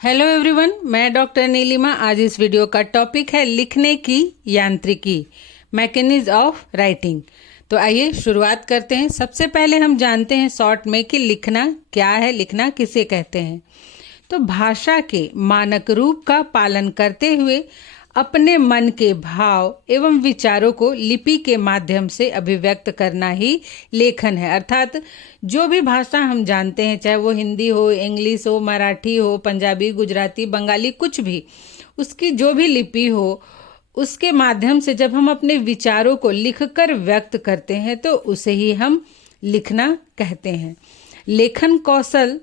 Hello everyone, मैं doctor Nilima. आज इस वीडियो का टॉपिक है लिखने की यांत्रिकी, मैकेनिज्म ऑफ राइटिंग। तो आइए शुरुआत करते हैं। सबसे पहले हम जानते हैं शॉर्ट में कि लिखना क्या है, लिखना किसे कहते हैं। तो भाषा के मानक रूप का पालन करते हुए अपने मन के भाव एवं विचारों को लिपि के माध्यम से अभिव्यक्त करना ही लेखन है। अर्थात जो भी भाषा हम जानते हैं, चाहे वो हिंदी हो, इंग्लिश हो, मराठी हो, पंजाबी, गुजराती, बंगाली, कुछ भी, उसकी जो भी लिपि हो, उसके माध्यम से जब हम अपने विचारों को लिखकर व्यक्त करते हैं तो उसे ही हम लिखना कहते हैं। लेखन कौशल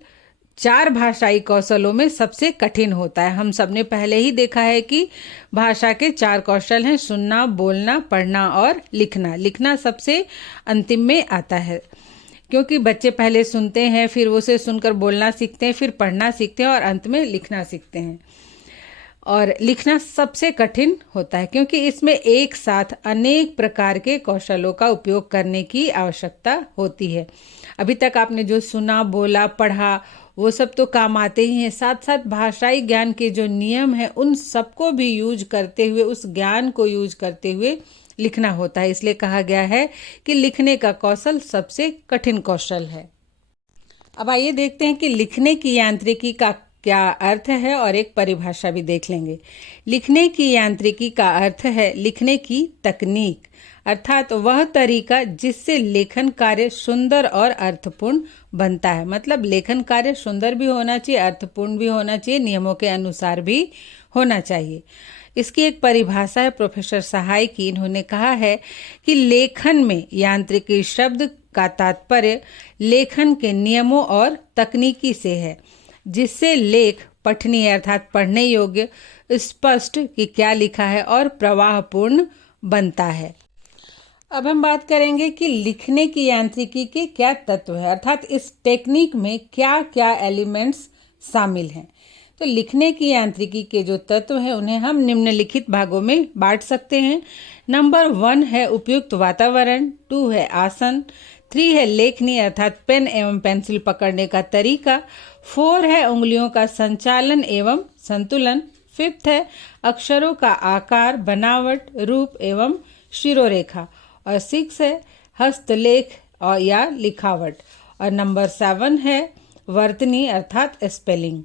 4 भाषाई कौशलों में सबसे कठिन होता है। हम सबने पहले ही देखा है कि भाषा के 4 कौशल हैं: सुनना, बोलना, पढ़ना और लिखना। लिखना सबसे अंतिम में आता है, क्योंकि बच्चे पहले सुनते हैं, फिर उसे सुनकर बोलना सीखते हैं, फिर पढ़ना सीखते हैं और अंत में लिखना सीखते हैं। और लिखना सबसे कठिन होता है क्योंकि इसमें एक साथ अनेक प्रकार के कौशलों का उपयोग करने की आवश्यकता होती है। अभी तक आपने जो सुना, बोला, पढ़ा, वो सब तो काम आते ही हैं। साथ साथ भाषाई ज्ञान के जो नियम हैं उन सबको भी यूज करते हुए, उस ज्ञान को यूज करते हुए लिखना होता है। इसलिए कहा गया है कि लिखने का कौशल सबसे कठिन कौशल है। अब आइए देखते हैं कि लिखने की यांत्रिकी का क्या अर्थ है और एक परिभाषा भी देख लेंगे। लिखने की यांत्रिकी का अर्थ है लिखने की तकनीक, अर्थात वह तरीका जिससे लेखन कार्य सुंदर और अर्थपूर्ण बनता है। मतलब लेखन कार्य सुंदर भी होना चाहिए, अर्थपूर्ण भी होना चाहिए, नियमों के अनुसार भी होना चाहिए। इसकी एक परिभाषा है प्रोफेसर सहाय की। इन्होंने कहा है कि लेखन में यांत्रिकी शब्द का तात्पर्य लेखन के नियमों और तकनीकी से है, जिससे लेख पठनीय अर्थात पढ़ने योग्य, स्पष्ट कि क्या लिखा है और प्रवाहपूर्ण बनता है। अब हम बात करेंगे कि लिखने की यांत्रिकी के क्या तत्व है, अर्थात इस टेक्निक में क्या क्या एलिमेंट्स शामिल हैं। तो लिखने की यांत्रिकी के जो तत्व हैं उन्हें हम निम्नलिखित भागों में बांट सकते हैं। नंबर 1 है उपयुक्त वातावरण, 2 है आसन, 3 है लेखनी अर्थात पेन एवं पेंसिल पकड़ने का तरीका, 4 है उंगलियों का संचालन एवं संतुलन, 5 है अक्षरों का आकार, बनावट, रूप एवं शिरोरेखा, और 6 है हस्तलेख और या लिखावट, और नंबर 7 है वर्तनी अर्थात स्पेलिंग,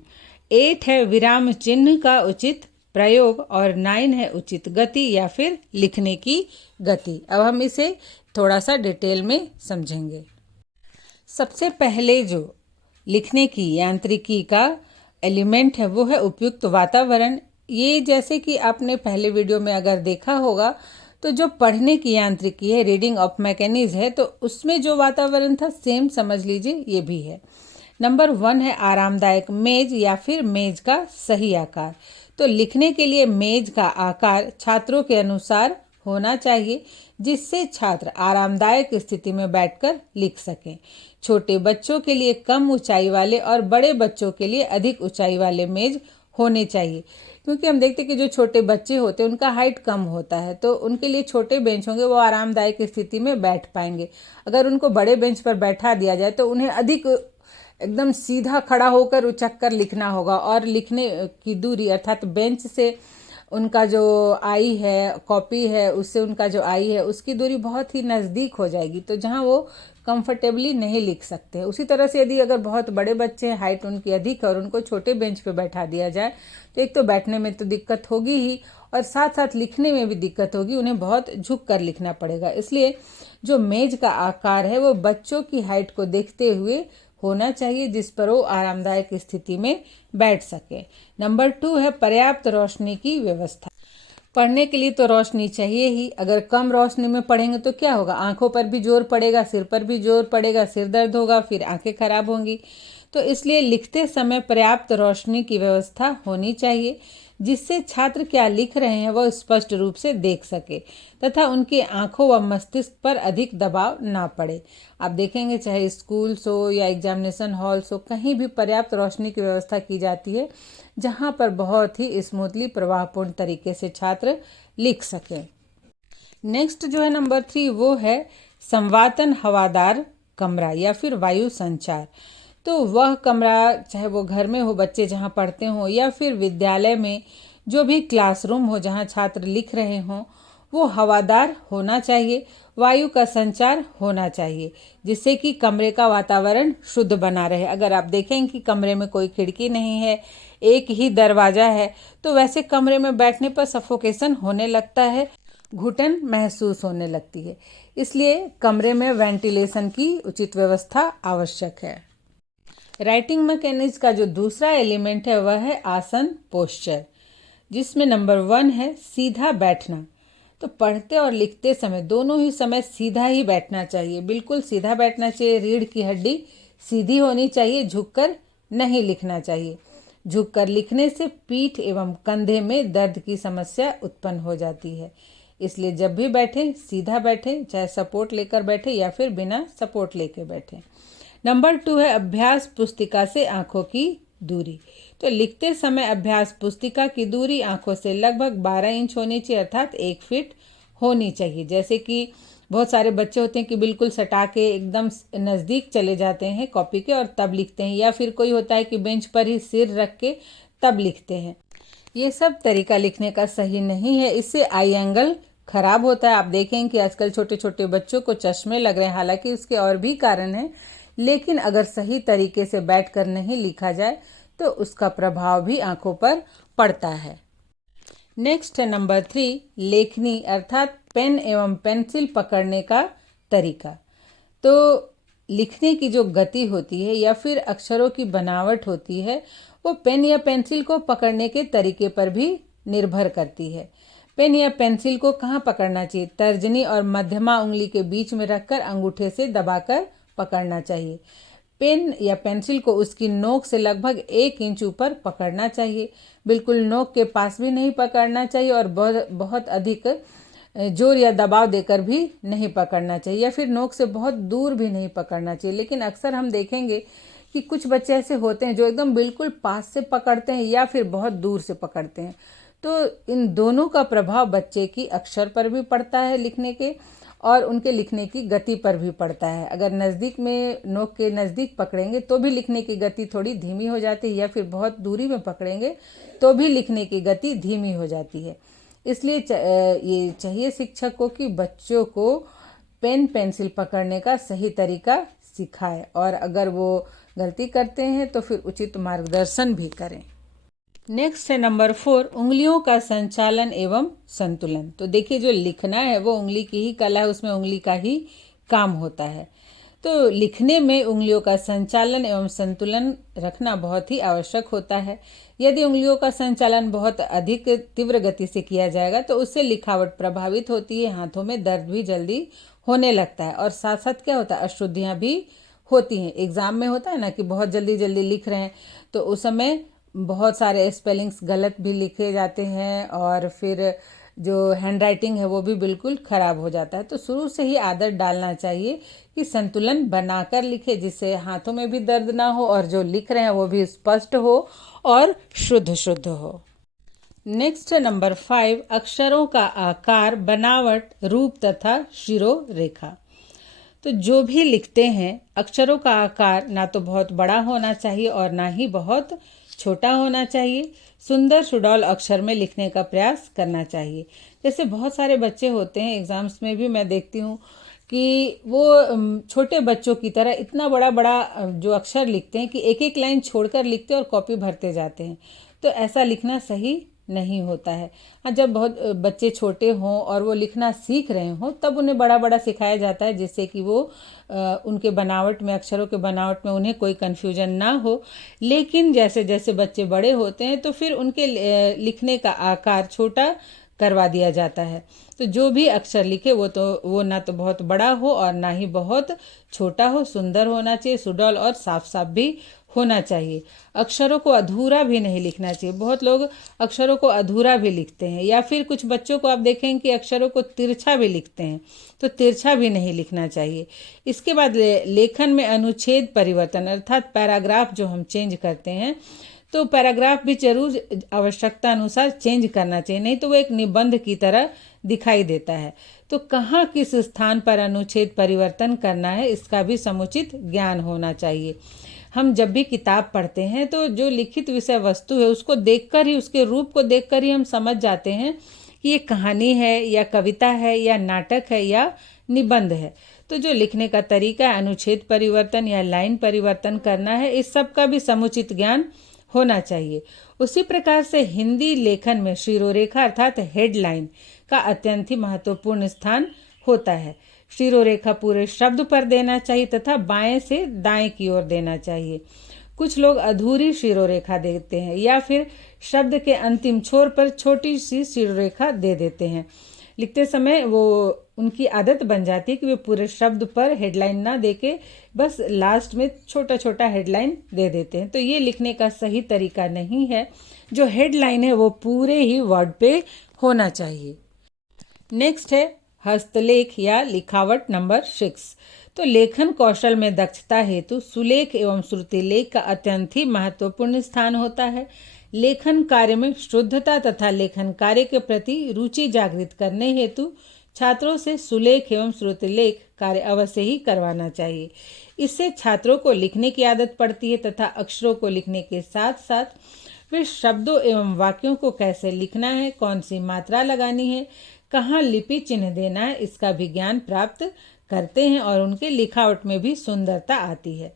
8 है विराम चिन्ह का उचित प्रयोग, और 9 है उचित गति या फिर लिखने की गति। अब हम इसे थोड़ा सा डिटेल में समझेंगे। सबसे पहले जो लिखने की यांत्रिकी का एलिमेंट है वो है उपयुक्त वातावरण। ये जैसे कि आपने पहले वीडियो में अगर देखा होगा तो जो पढ़ने की यांत्रिकी है, रीडिंग ऑफ मैकेनिज्म है, तो उसमें जो वातावरण था सेम समझ लीजिए ये भी है। नंबर 1 है आरामदायक मेज या फिर मेज का सही आकार। तो लिखने के लिए मेज का आकार छात्रों के अनुसार होना चाहिए, जिससे छात्र आरामदायक स्थिति में बैठकर लिख सकें। छोटे बच्चों के लिए कम ऊंचाई वाले और बड़े बच्चों के लिए अधिक ऊंचाई वाले मेज होने चाहिए, क्योंकि हम देखते हैं कि जो छोटे बच्चे होते हैं उनका हाइट कम होता है, तो उनके लिए छोटे बेंच होंगे, वो आरामदायक स्थिति में बैठ पाएंगे। अगर उनको बड़े बेंच पर बैठा दिया जाए तो उन्हें अधिक एकदम सीधा खड़ा होकर उचक कर लिखना होगा, और लिखने की दूरी अर्थात बेंच से उनका जो आई है, कॉपी है, उससे उनका जो आई है उसकी दूरी बहुत ही नज़दीक हो जाएगी, तो जहाँ वो कंफर्टेबली नहीं लिख सकते। उसी तरह से यदि अगर बहुत बड़े बच्चे हैं, हाइट उनकी अधिक है, और उनको छोटे बेंच पे बैठा दिया जाए तो एक तो बैठने में तो दिक्कत होगी ही, और साथ साथ लिखने में भी दिक्कत होगी, उन्हें बहुत झुक कर लिखना पड़ेगा। इसलिए जो मेज का आकार है वो बच्चों की हाइट को देखते हुए होना चाहिए, जिस पर वो आरामदायक स्थिति में बैठ सके। नंबर 2 है पर्याप्त रोशनी की व्यवस्था। पढ़ने के लिए तो रोशनी चाहिए ही। अगर कम रोशनी में पढ़ेंगे तो क्या होगा, आंखों पर भी जोर पड़ेगा, सिर पर भी जोर पड़ेगा, सिर दर्द होगा, फिर आंखें खराब होंगी। तो इसलिए लिखते समय पर्याप्त रोशनी की व्यवस्था होनी चाहिए, जिससे छात्र क्या लिख रहे हैं वह स्पष्ट रूप से देख सके तथा उनकी आंखों व मस्तिष्क पर अधिक दबाव ना पड़े। आप देखेंगे चाहे स्कूल्स हो या एग्जामिनेशन हॉल्स हो, कहीं भी पर्याप्त रोशनी की व्यवस्था की जाती है, जहां पर बहुत ही स्मूथली प्रवाहपूर्ण तरीके से छात्र लिख सकें। नेक्स्ट जो है नंबर 3 वो है संवातन हवादार कमरा या फिर वायु संचार। तो वह कमरा, चाहे वो घर में हो, बच्चे जहाँ पढ़ते हों, या फिर विद्यालय में जो भी क्लासरूम हो जहाँ छात्र लिख रहे हों, वो हवादार होना चाहिए, वायु का संचार होना चाहिए, जिससे कि कमरे का वातावरण शुद्ध बना रहे। अगर आप देखें कि कमरे में कोई खिड़की नहीं है, एक ही दरवाज़ा है, तो वैसे कमरे में बैठने पर सफोकेशन होने लगता है, घुटन महसूस होने लगती है। इसलिए कमरे में वेंटिलेशन की उचित व्यवस्था आवश्यक है। राइटिंग मैकेनिज्म का जो दूसरा एलिमेंट है वह है आसन पोस्चर, जिसमें नंबर 1 है सीधा बैठना। तो पढ़ते और लिखते समय दोनों ही समय सीधा ही बैठना चाहिए, बिल्कुल सीधा बैठना चाहिए। रीढ़ की हड्डी सीधी होनी चाहिए, झुककर नहीं लिखना चाहिए। झुककर लिखने से पीठ एवं कंधे में दर्द की समस्या उत्पन्न हो जाती है। इसलिए जब भी बैठें सीधा बैठें, चाहे सपोर्ट लेकर बैठें या फिर बिना सपोर्ट लेकर बैठें। नंबर 2 है अभ्यास पुस्तिका से आंखों की दूरी। तो लिखते समय अभ्यास पुस्तिका की दूरी आंखों से लगभग 12 इंच होनी चाहिए, अर्थात 1 फीट होनी चाहिए। जैसे कि बहुत सारे बच्चे होते हैं कि बिल्कुल सटा के एकदम नज़दीक चले जाते हैं कॉपी के और तब लिखते हैं, या फिर कोई होता है कि बेंच पर ही सिर रख के तब लिखते हैं। ये सब तरीका लिखने का सही नहीं है, इससे आई एंगल खराब होता है। आप देखें कि आजकल छोटे छोटे बच्चों को चश्मे लग रहे हैं, हालांकि उसके और भी कारण हैं, लेकिन अगर सही तरीके से बैठकर नहीं लिखा जाए तो उसका प्रभाव भी आंखों पर पड़ता है। नेक्स्ट है नंबर 3 लेखनी, अर्थात पेन एवं पेंसिल पकड़ने का तरीका। तो लिखने की जो गति होती है या फिर अक्षरों की बनावट होती है, वो पेन या पेंसिल को पकड़ने के तरीके पर भी निर्भर करती है। पेन या पेंसिल को कहाँ पकड़ना चाहिए? तर्जनी और मध्यमा उंगली के बीच में रखकर अंगूठे से दबाकर पकड़ना चाहिए। पेन या पेंसिल को उसकी नोक से लगभग 1 इंच ऊपर पकड़ना चाहिए। बिल्कुल नोक के पास भी नहीं पकड़ना चाहिए और बहुत अधिक जोर या दबाव देकर भी नहीं पकड़ना चाहिए, या फिर नोक से बहुत दूर भी नहीं पकड़ना चाहिए। लेकिन अक्सर हम देखेंगे कि कुछ बच्चे ऐसे होते हैं जो एकदम बिल्कुल पास से पकड़ते हैं या फिर बहुत दूर से पकड़ते हैं। तो इन दोनों का प्रभाव बच्चे की अक्षर पर भी पड़ता है लिखने के, और उनके लिखने की गति पर भी पड़ता है। अगर नज़दीक में नोक के नज़दीक पकड़ेंगे तो भी लिखने की गति थोड़ी धीमी हो जाती है, या फिर बहुत दूरी में पकड़ेंगे तो भी लिखने की गति धीमी हो जाती है। इसलिए ये चाहिए शिक्षकों कि बच्चों को पेन पेंसिल पकड़ने का सही तरीका सिखाए, और अगर वो गलती करते हैं तो फिर उचित मार्गदर्शन भी करें। नेक्स्ट है नंबर 4 उंगलियों का संचालन एवं संतुलन। तो देखिए, जो लिखना है वो उंगली की ही कला है, उसमें उंगली का ही काम होता है। तो लिखने में उंगलियों का संचालन एवं संतुलन रखना बहुत ही आवश्यक होता है। यदि उंगलियों का संचालन बहुत अधिक तीव्र गति से किया जाएगा तो उससे लिखावट प्रभावित होती है, हाथों में दर्द भी जल्दी होने लगता है, और साथ साथ क्या होता है, अशुद्धियाँ भी होती हैं। एग्जाम में होता है ना कि बहुत जल्दी जल्दी लिख रहे हैं तो उस समय बहुत सारे स्पेलिंग्स गलत भी लिखे जाते हैं, और फिर जो हैंड राइटिंग है वो भी बिल्कुल ख़राब हो जाता है। तो शुरू से ही आदत डालना चाहिए कि संतुलन बनाकर लिखे, जिससे हाथों में भी दर्द ना हो और जो लिख रहे हैं वो भी स्पष्ट हो और शुद्ध शुद्ध हो। नेक्स्ट नंबर 5 अक्षरों का आकार, बनावट, रूप तथा शिरोरेखा। तो जो भी लिखते हैं अक्षरों का आकार ना तो बहुत बड़ा होना चाहिए और ना ही बहुत छोटा होना चाहिए। सुंदर सुडौल अक्षर में लिखने का प्रयास करना चाहिए। जैसे बहुत सारे बच्चे होते हैं, एग्जाम्स में भी मैं देखती हूँ कि वो छोटे बच्चों की तरह इतना बड़ा बड़ा जो अक्षर लिखते हैं कि एक एक लाइन छोड़कर लिखते हैं और कॉपी भरते जाते हैं। तो ऐसा लिखना सही नहीं होता है। हाँ, जब बहुत बच्चे छोटे हों और वो लिखना सीख रहे हों तब उन्हें बड़ा बड़ा सिखाया जाता है, जिससे कि वो उनके बनावट में, अक्षरों के बनावट में उन्हें कोई कन्फ्यूजन ना हो। लेकिन जैसे जैसे बच्चे बड़े होते हैं तो फिर उनके लिखने का आकार छोटा करवा दिया जाता है। तो जो भी अक्षर लिखे वो ना तो बहुत बड़ा हो और ना ही बहुत छोटा हो, सुंदर होना चाहिए, सुडौल और साफ साफ भी होना चाहिए। अक्षरों को अधूरा भी नहीं लिखना चाहिए। बहुत लोग अक्षरों को अधूरा भी लिखते हैं, या फिर कुछ बच्चों को आप देखेंगे कि अक्षरों को तिरछा भी लिखते हैं, तो तिरछा भी नहीं लिखना चाहिए। इसके बाद लेखन में अनुच्छेद परिवर्तन, अर्थात पैराग्राफ जो हम चेंज करते हैं, तो पैराग्राफ भी जरूर आवश्यकता अनुसार चेंज करना चाहिए, नहीं तो वो एक निबंध की तरह दिखाई देता है। तो कहाँ किस स्थान पर अनुच्छेद परिवर्तन करना है इसका भी समुचित ज्ञान होना चाहिए। हम जब भी किताब पढ़ते हैं तो जो लिखित विषय वस्तु है उसको देखकर ही, उसके रूप को देखकर ही हम समझ जाते हैं कि ये कहानी है या कविता है या नाटक है या निबंध है। तो जो लिखने का तरीका है, अनुच्छेद परिवर्तन या लाइन परिवर्तन करना है, इस सब का भी समुचित ज्ञान होना चाहिए। उसी प्रकार से हिंदी लेखन में शिरोरेखा अर्थात हेडलाइन का अत्यंत ही महत्वपूर्ण स्थान होता है। शिरोरेखा पूरे शब्द पर देना चाहिए तथा बाएं से दाएं की ओर देना चाहिए। कुछ लोग अधूरी शिरोरेखा देते हैं या फिर शब्द के अंतिम छोर पर छोटी सी शिरोरेखा दे देते हैं। लिखते समय वो उनकी आदत बन जाती है कि वे पूरे शब्द पर हेडलाइन ना देके बस लास्ट में छोटा छोटा हेडलाइन दे देते हैं। तो ये लिखने का सही तरीका नहीं है। जो हेडलाइन है वो पूरे ही वर्ड पे होना चाहिए। नेक्स्ट है हस्तलेख या लिखावट नंबर 6। तो लेखन कौशल में दक्षता हेतु सुलेख एवं श्रुतिलेख का अत्यंत ही महत्वपूर्ण स्थान होता है। लेखन कार्य में शुद्धता तथा लेखन कार्य के प्रति रुचि जागृत करने हेतु छात्रों से सुलेख एवं श्रुतिलेख कार्य अवश्य ही करवाना चाहिए। इससे छात्रों को लिखने की आदत पड़ती है तथा अक्षरों को लिखने के साथ साथ वे शब्दों एवं वाक्यों को कैसे लिखना है, कौन सी मात्रा लगानी है, कहाँ लिपि चिन्ह देना है, इसका भी ज्ञान प्राप्त करते हैं और उनके लिखावट में भी सुंदरता आती है।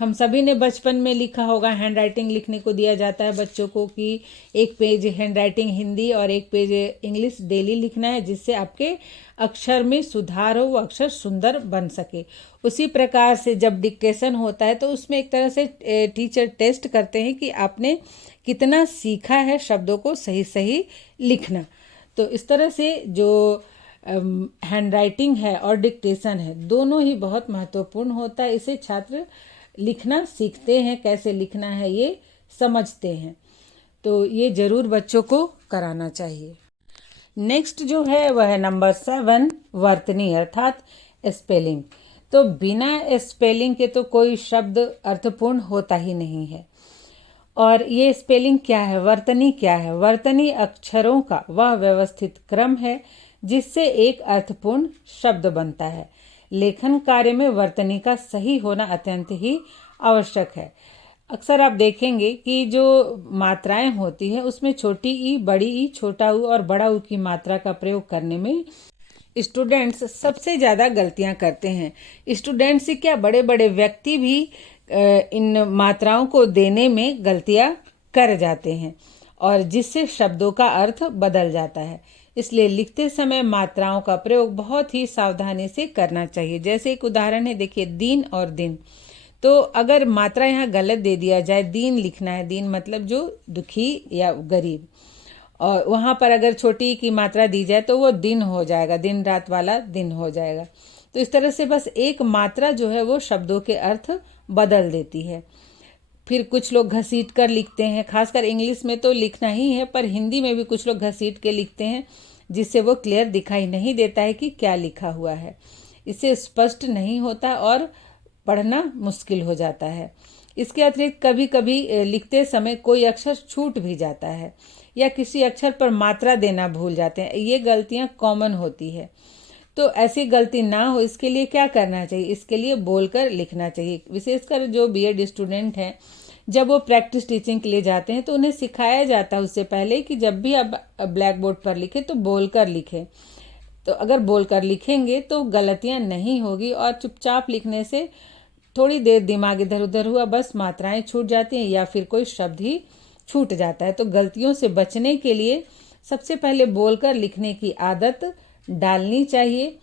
हम सभी ने बचपन में लिखा होगा, हैंड राइटिंग लिखने को दिया जाता है बच्चों को कि एक पेज हैंड राइटिंग हिंदी और एक पेज इंग्लिश डेली लिखना है, जिससे आपके अक्षर में सुधार हो, वो अक्षर सुंदर बन सके। उसी प्रकार से जब डिक्टेशन होता है तो उसमें एक तरह से टीचर टेस्ट करते हैं कि आपने कितना सीखा है शब्दों को सही सही लिखना। तो इस तरह से जो हैंड राइटिंग है और डिक्टेशन है दोनों ही बहुत महत्वपूर्ण होता है। इसे छात्र लिखना सीखते हैं, कैसे लिखना है ये समझते हैं। तो ये जरूर बच्चों को कराना चाहिए। नेक्स्ट जो है वह है नंबर 7 वर्तनी अर्थात स्पेलिंग। तो बिना स्पेलिंग के तो कोई शब्द अर्थपूर्ण होता ही नहीं है। और ये स्पेलिंग क्या है, वर्तनी क्या है? वर्तनी अक्षरों का वह व्यवस्थित क्रम है जिससे एक अर्थपूर्ण शब्द बनता है। लेखन कार्य में वर्तनी का सही होना अत्यंत ही आवश्यक है। अक्सर आप देखेंगे कि जो मात्राएं होती हैं उसमें छोटी ई, बड़ी ई, छोटा ऊ और बड़ा ऊ की मात्रा का प्रयोग करने में स्टूडेंट्स सबसे ज़्यादा गलतियां करते हैं। स्टूडेंट्स से क्या, बड़े बड़े व्यक्ति भी इन मात्राओं को देने में गलतियां कर जाते हैं और जिससे शब्दों का अर्थ बदल जाता है। इसलिए लिखते समय मात्राओं का प्रयोग बहुत ही सावधानी से करना चाहिए। जैसे एक उदाहरण है, देखिए दिन और दिन। तो अगर मात्रा यहाँ गलत दे दिया जाए, दीन लिखना है, दीन मतलब जो दुखी या गरीब, और वहाँ पर अगर छोटी की मात्रा दी जाए तो वो दिन हो जाएगा, दिन रात वाला दिन हो जाएगा। तो इस तरह से बस एक मात्रा जो है वो शब्दों के अर्थ बदल देती है। फिर कुछ लोग घसीट कर लिखते हैं, खासकर इंग्लिश में तो लिखना ही है, पर हिंदी में भी कुछ लोग घसीट के लिखते हैं जिससे वो क्लियर दिखाई नहीं देता है कि क्या लिखा हुआ है। इससे स्पष्ट नहीं होता और पढ़ना मुश्किल हो जाता है। इसके अतिरिक्त कभी कभी लिखते समय कोई अक्षर छूट भी जाता है या किसी अक्षर पर मात्रा देना भूल जाते हैं। ये गलतियाँ कॉमन होती है। तो ऐसी गलती ना हो इसके लिए क्या करना चाहिए? इसके लिए बोलकर लिखना चाहिए। विशेषकर जो बीएड स्टूडेंट हैं, जब वो प्रैक्टिस टीचिंग के लिए जाते हैं तो उन्हें सिखाया जाता है उससे पहले कि जब भी आप ब्लैक बोर्ड पर लिखें तो बोलकर लिखें। तो अगर बोलकर लिखेंगे तो गलतियां नहीं होगी और चुपचाप लिखने से थोड़ी देर दिमाग इधर उधर हुआ, बस मात्राएं छूट जाती हैं या फिर कोई शब्द ही छूट जाता है। तो गलतियों से बचने के लिए सबसे पहले बोलकर लिखने की आदत डालनी चाहिए।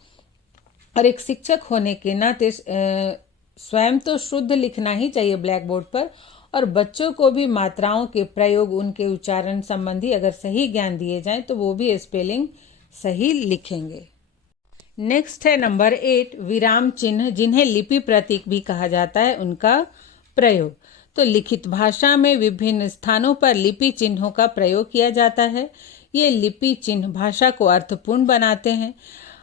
और एक शिक्षक होने के नाते स्वयं तो शुद्ध लिखना ही चाहिए ब्लैक बोर्ड पर, और बच्चों को भी मात्राओं के प्रयोग, उनके उच्चारण संबंधी अगर सही ज्ञान दिए जाएं तो वो भी स्पेलिंग सही लिखेंगे। नेक्स्ट है नंबर 8 विराम चिन्ह, जिन्हें लिपि प्रतीक भी कहा जाता है, उनका प्रयोग। तो लिखित भाषा में विभिन्न स्थानों पर लिपि चिन्हों का प्रयोग किया जाता है। ये लिपि चिन्ह भाषा को अर्थपूर्ण बनाते हैं।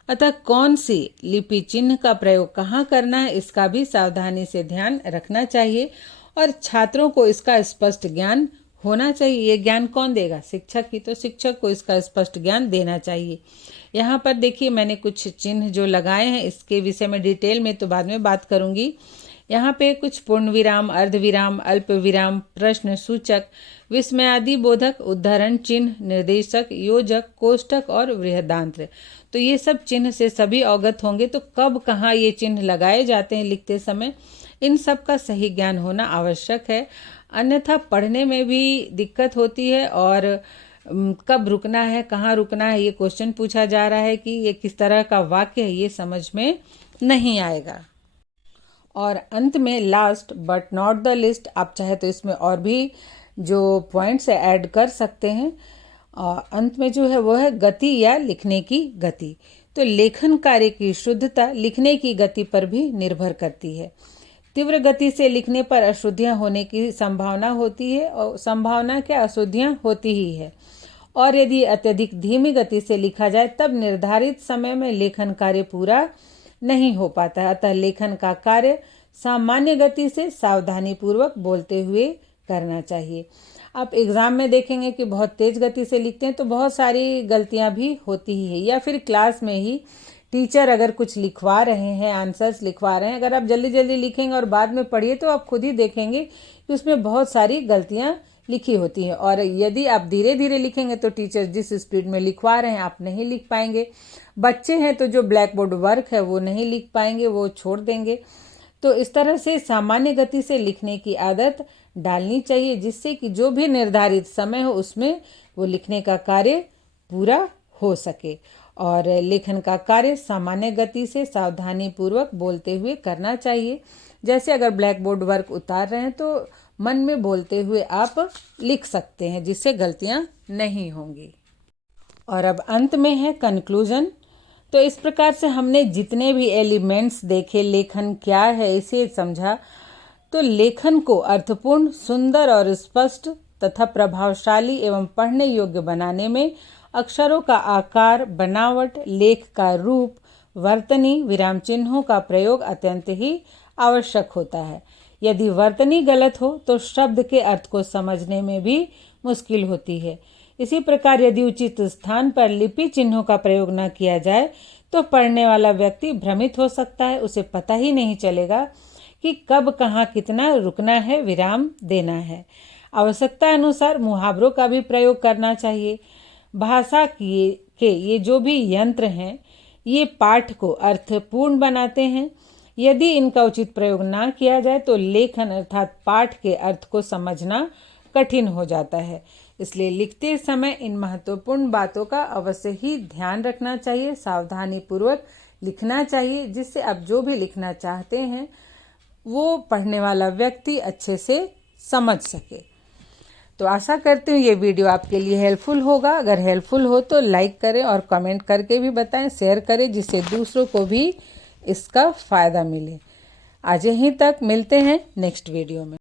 अतः कौन सी लिपि चिन्ह का प्रयोग कहाँ करना है इसका भी सावधानी से ध्यान रखना चाहिए और छात्रों को इसका स्पष्ट ज्ञान होना चाहिए। ये ज्ञान कौन देगा? शिक्षक ही। तो शिक्षक को इसका स्पष्ट ज्ञान देना चाहिए। यहाँ पर देखिए मैंने कुछ चिन्ह जो लगाए हैं, इसके विषय में डिटेल में तो बाद में बात करूँगी। यहाँ पे कुछ पूर्ण विराम, अर्ध विराम, अल्प विराम, प्रश्न सूचक, विस्मयादि बोधक, उद्धरण चिन्ह, निर्देशक, योजक, कोष्टक और बृहदान्त्र। तो ये सब चिन्ह से सभी अवगत होंगे। तो कब कहाँ ये चिन्ह लगाए जाते हैं लिखते समय, इन सब का सही ज्ञान होना आवश्यक है, अन्यथा पढ़ने में भी दिक्कत होती है। और कब रुकना है, कहाँ रुकना है, ये क्वेश्चन पूछा जा रहा है कि ये किस तरह का वाक्य है, ये समझ में नहीं आएगा। और अंत में last but not the list, आप चाहे तो इसमें और भी जो पॉइंट्स ऐड कर सकते हैं। और अंत में जो है वो है गति या लिखने की गति। तो लेखन कार्य की शुद्धता लिखने की गति पर भी निर्भर करती है। तीव्र गति से लिखने पर अशुद्धियाँ होने की संभावना होती है, और संभावना क्या, अशुद्धियाँ होती ही है। और यदि अत्यधिक धीमी गति से लिखा जाए तब निर्धारित समय में लेखन कार्य पूरा नहीं हो पाता है। अतः लेखन का कार्य सामान्य गति से सावधानी पूर्वक बोलते हुए करना चाहिए। आप एग्ज़ाम में देखेंगे कि बहुत तेज़ गति से लिखते हैं तो बहुत सारी गलतियां भी होती ही है। या फिर क्लास में ही टीचर अगर कुछ लिखवा रहे हैं, आंसर्स लिखवा रहे हैं, अगर आप जल्दी जल्दी लिखेंगे और बाद में पढ़िए तो आप खुद ही देखेंगे कि उसमें बहुत सारी गलतियां लिखी होती हैं। और यदि आप धीरे धीरे लिखेंगे तो टीचर जिस स्पीड में लिखवा रहे हैं आप नहीं लिख पाएंगे। बच्चे हैं तो जो ब्लैक बोर्ड वर्क है वो नहीं लिख पाएंगे, वो छोड़ देंगे। तो इस तरह से सामान्य गति से लिखने की आदत डालनी चाहिए, जिससे कि जो भी निर्धारित समय हो उसमें वो लिखने का कार्य पूरा हो सके। और लेखन का कार्य सामान्य गति से सावधानी पूर्वक बोलते हुए करना चाहिए। जैसे अगर ब्लैक बोर्ड वर्क उतार रहे हैं तो मन में बोलते हुए आप लिख सकते हैं, जिससे गलतियां नहीं होंगी। और अब अंत में है कंक्लूजन। तो इस प्रकार से हमने जितने भी एलिमेंट्स देखे, लेखन क्या है इसे समझा। तो लेखन को अर्थपूर्ण, सुंदर और स्पष्ट तथा प्रभावशाली एवं पढ़ने योग्य बनाने में अक्षरों का आकार, बनावट, लेख का रूप, वर्तनी, विराम चिन्हों का प्रयोग अत्यंत ही आवश्यक होता है। यदि वर्तनी गलत हो तो शब्द के अर्थ को समझने में भी मुश्किल होती है। इसी प्रकार यदि उचित स्थान पर लिपि चिन्हों का प्रयोग न किया जाए तो पढ़ने वाला व्यक्ति भ्रमित हो सकता है। उसे पता ही नहीं चलेगा कि कब कहाँ कितना रुकना है, विराम देना है। आवश्यकता अनुसार मुहावरों का भी प्रयोग करना चाहिए। भाषा के ये जो भी यंत्र हैं ये पाठ को अर्थपूर्ण बनाते हैं। यदि इनका उचित प्रयोग ना किया जाए तो लेखन अर्थात पाठ के अर्थ को समझना कठिन हो जाता है। इसलिए लिखते समय इन महत्वपूर्ण बातों का अवश्य ही ध्यान रखना चाहिए, सावधानी पूर्वक लिखना चाहिए, जिससे आप जो भी लिखना चाहते हैं वो पढ़ने वाला व्यक्ति अच्छे से समझ सके। तो आशा करती हूँ ये वीडियो आपके लिए हेल्पफुल होगा। अगर हेल्पफुल हो तो लाइक करें और कमेंट करके भी बताएं, शेयर करें, जिससे दूसरों को भी इसका फ़ायदा मिले। आज यहीं तक, मिलते हैं नेक्स्ट वीडियो में।